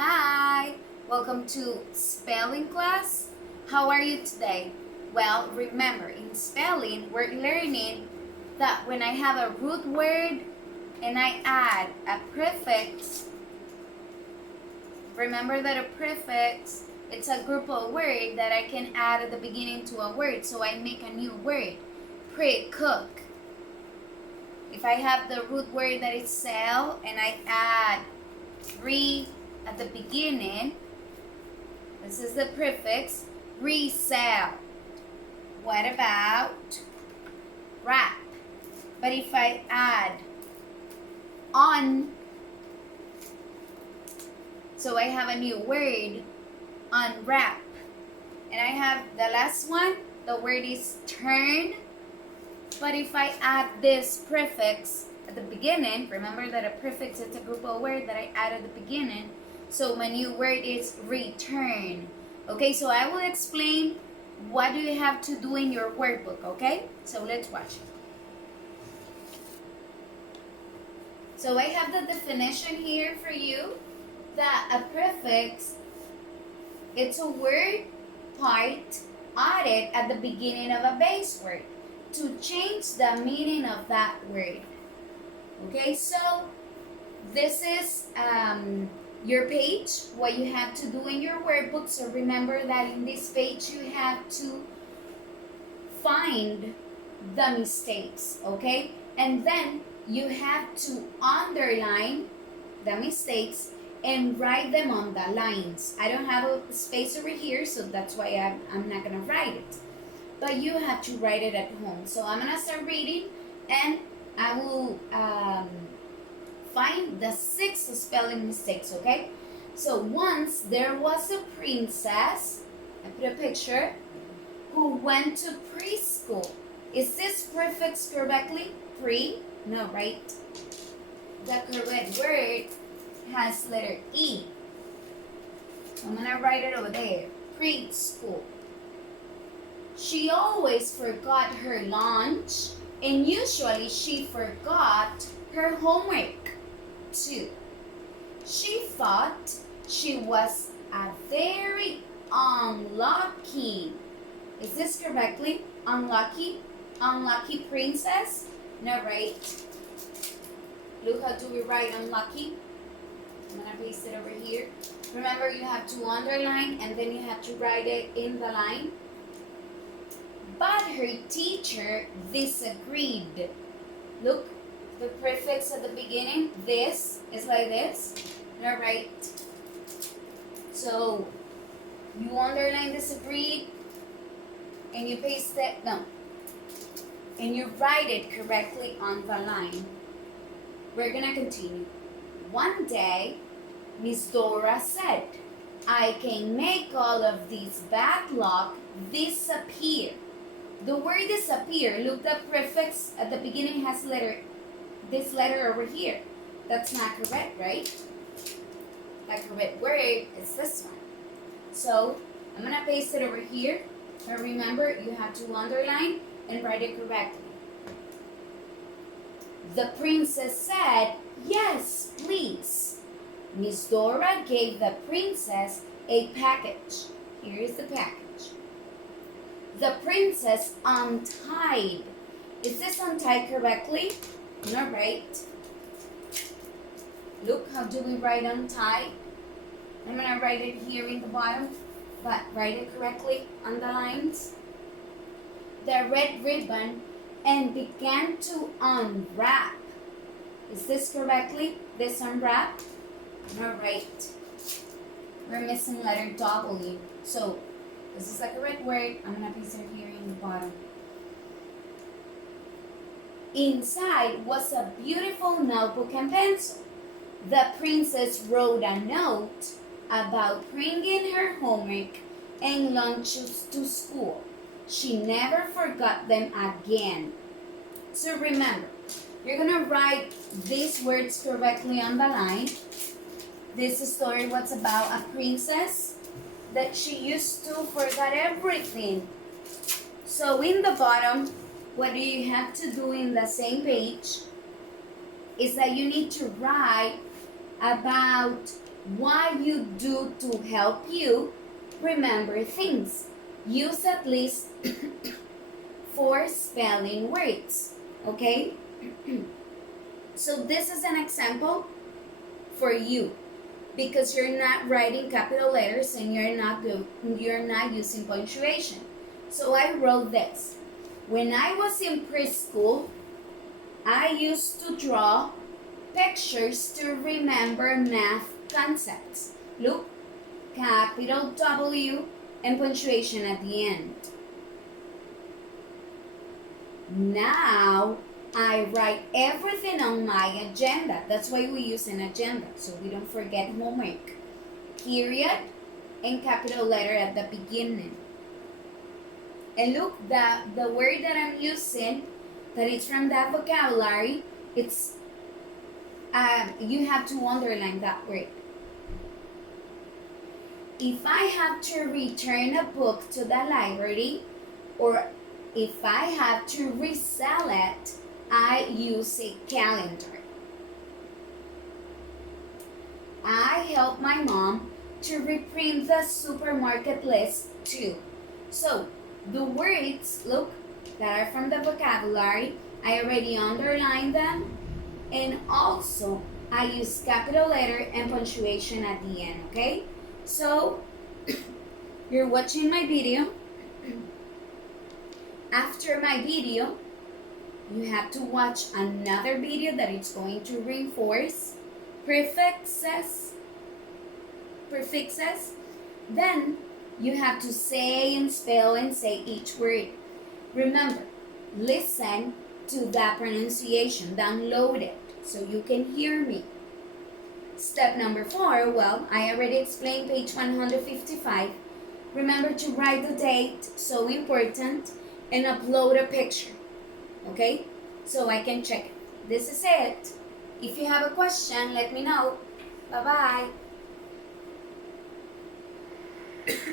Hi, welcome to spelling class. How are you today? Well, remember, in spelling, we're learning that when I have a root word and I add a prefix, remember that a prefix, it's a group of words that I can add at the beginning to a word, so I make a new word. Pre-cook. If I have the root word that is sell and I add re at the beginning, this is the prefix, resell. What about wrap? But if I add on, so I have a new word, unwrap. And I have the last one, the word is turn. But if I add this prefix at the beginning, remember that a prefix is a group of words that I add at the beginning. So my new word is return. Okay, so I will explain what do you have to do in your workbook, okay? So let's watch it. So I have the definition here for you that a prefix, it's a word part added at the beginning of a base word to change the meaning of that word. Okay, so this is your page, what you have to do in your workbook. So remember that in this page you have to find the mistakes, okay? And then you have to underline the mistakes and write them on the lines. I don't have a space over here, so that's why I'm not gonna write it. But you have to write it at home. So I'm gonna start reading and I will find the 6 spelling mistakes, okay? So once there was a princess, I put a picture, who went to preschool. Is this prefix correctly? Pre? No, right? The correct word has letter E. I'm gonna write it over there. Preschool. She always forgot her lunch and usually she forgot her homework too. She thought she was a very unlucky. Is this correctly? Unlucky? Unlucky princess? No, right? Look, how do we write unlucky? I'm gonna paste it over here. Remember, you have to underline and then you have to write it in the line. But her teacher disagreed. Look, the prefix at the beginning, this is like this. All right. So you underline disagreed and you paste it, no. And you write it correctly on the line. We're gonna continue. One day, Miss Dora said, I can make all of this bad luck disappear. The word disappear, look, the prefix at the beginning has this letter over here. That's not correct, right? The correct word is this one. So I'm gonna paste it over here. But remember, you have to underline and write it correctly. The princess said, yes, please. Miss Dora gave the princess a package. Here is the package. The princess untied. Is this untied correctly? Not right. Look, how do we write untied? I'm going to write it here in the bottom, but write it correctly on the lines. The red ribbon and began to unwrap. Is this correctly? This unwrap? Not right. We're missing letter W. So this is the correct word. I'm going to paste it here in the bottom. Inside was a beautiful notebook and pencil. The princess wrote a note about bringing her homework and lunches to school. She never forgot them again. So remember, you're going to write these words correctly on the line. This story was about a princess that she used to forget everything. So in the bottom, what do you have to do in the same page is that you need to write about what you do to help you remember things. Use at least 4 spelling words, okay? So this is an example for you because you're not writing capital letters and you're not using punctuation. So I wrote this. When I was in preschool, I used to draw pictures to remember math concepts. Look, capital W and punctuation at the end. Now I write everything on my agenda. That's why we use an agenda, so we don't forget homework. Period and capital letter at the beginning. And look, the word that I'm using, that is from that vocabulary, it's you have to underline that word. If I have to return a book to the library, or if I have to resell it, I use a calendar. I help my mom to reprint the supermarket list too. So the words, look, that are from the vocabulary, I already underlined them, and also I use capital letter and punctuation at the end, okay? So you're watching my video. After my video, you have to watch another video that is going to reinforce prefixes. Then you have to say and spell and say each word. Remember, listen to that pronunciation, download it so you can hear me. Step number 4, well, I already explained page 155. Remember to write the date, so important, and upload a picture, okay? So I can check it. This is it. If you have a question, let me know. Bye-bye.